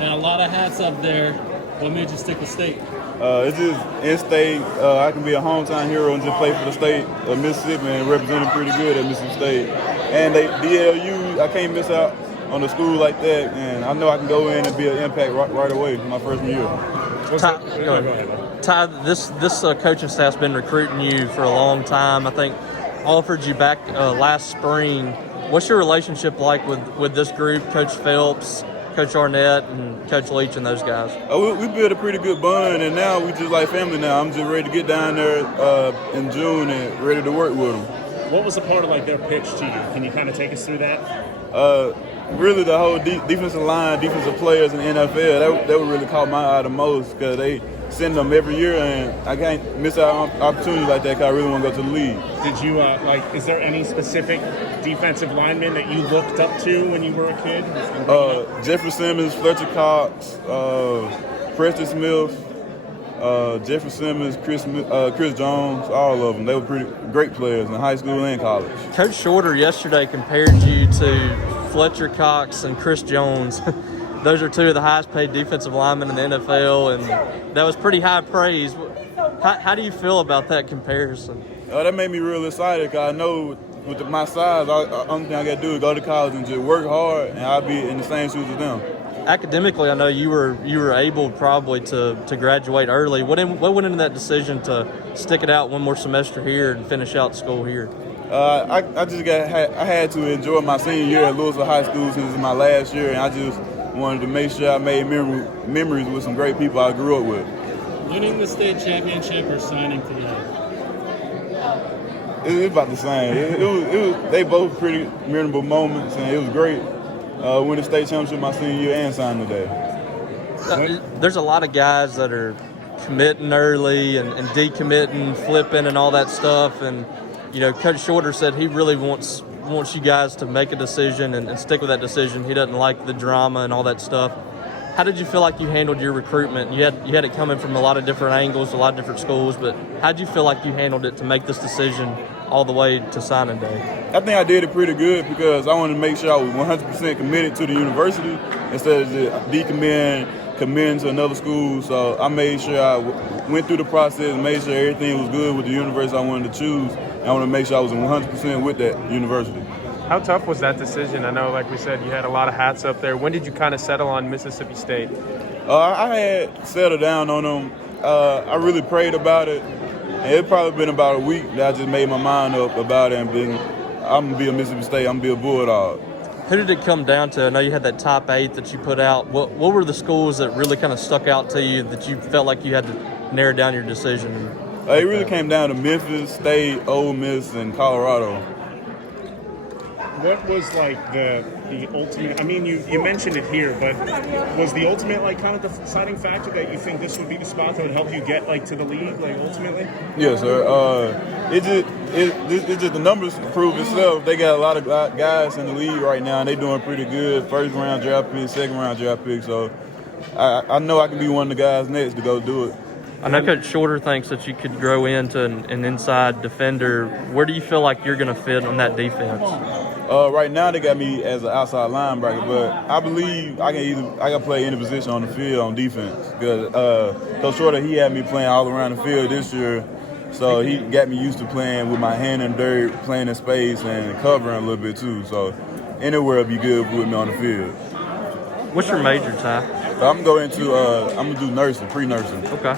And a lot of hats up there. What made you stick with state? It's just in-state. I can be a hometown hero and just play for the state of Mississippi and represent them pretty good at Mississippi State. And DLU, I can't miss out on a school like that, and I know I can go in and be an impact right away my freshman year. Ty, this coaching staff's been recruiting you for a long time. I think offered you back last spring. What's your relationship like with this group, Coach Phelps, Coach Arnett, and Coach Leach and those guys? We built a pretty good bond, and now we just like family now. I'm just ready to get down there in June and ready to work with them. What was a part of their pitch to you? Can you kind of take us through that? Really the whole defensive line, defensive players in the NFL, that would really caught my eye the most because they send them every year, and I can't miss out on opportunities like that because I really want to go to the league. Did you, is there any specific defensive lineman that you looked up to when you were a kid? Jeffrey Simmons, Fletcher Cox, Preston Smith, Jeffrey Simmons, Chris Jones, all of them. They were pretty great players in high school and college. Coach Shorter yesterday compared you to Fletcher Cox and Chris Jones. Those are two of the highest paid defensive linemen in the NFL, and that was pretty high praise. How do you feel about that comparison? That made me real excited because I know with my size, the only thing I got to do is go to college and just work hard, and I'll be in the same shoes as them. Academically, I know you were able probably to graduate early. What went into that decision to stick it out one more semester here and finish out school here? I had to enjoy my senior year at Louisville High School since it's my last year, and I just wanted to make sure I made memories with some great people I grew up with. Winning the state championship or signing for the year? It was about the same. They both pretty memorable moments, and it was great. Win the state championship my senior year and sign today. There's a lot of guys that are committing early and decommitting, flipping, and all that stuff. And Coach Shorter said he really wants you guys to make a decision and stick with that decision. He doesn't like the drama and all that stuff. How did you feel like you handled your recruitment? You had it coming from a lot of different angles, a lot of different schools, but how did you feel like you handled it to make this decision all the way to signing day? I think I did it pretty good because I wanted to make sure I was 100% committed to the university instead of just committing to another school. So I made sure I went through the process and made sure everything was good with the university I wanted to choose. And I wanted to make sure I was 100% with that university. How tough was that decision? I know, like we said, you had a lot of hats up there. When did you kind of settle on Mississippi State? I had settled down on them. I really prayed about it. And it probably been about a week that I just made my mind up about it and I'm going to be a Mississippi State. I'm going to be a Bulldog. Who did it come down to? I know you had that top 8 that you put out. What were the schools that really kind of stuck out to you that you felt like you had to narrow down your decision? It really came down to Memphis, State, Ole Miss, and Colorado. What was the ultimate? I mean, you mentioned it here, but was the ultimate kind of the deciding factor that you think this would be the spot that would help you get to the league ultimately? Yes, sir. It's just the numbers prove itself. They got a lot of guys in the league right now, and they doing pretty good. First round draft pick, second round draft pick. So I know I can be one of the guys next to go do it. I know Coach Shorter thinks that you could grow into an inside defender. Where do you feel like you're going to fit on that defense? Right now they got me as an outside linebacker, but I believe I can play any position on the field on defense. Because Coach Shorter, he had me playing all around the field this year, so he got me used to playing with my hand in dirt, playing in space, and covering a little bit too. So anywhere will be good with me on the field. What's your major, Ty? I'm going to do nursing, pre-nursing. Okay.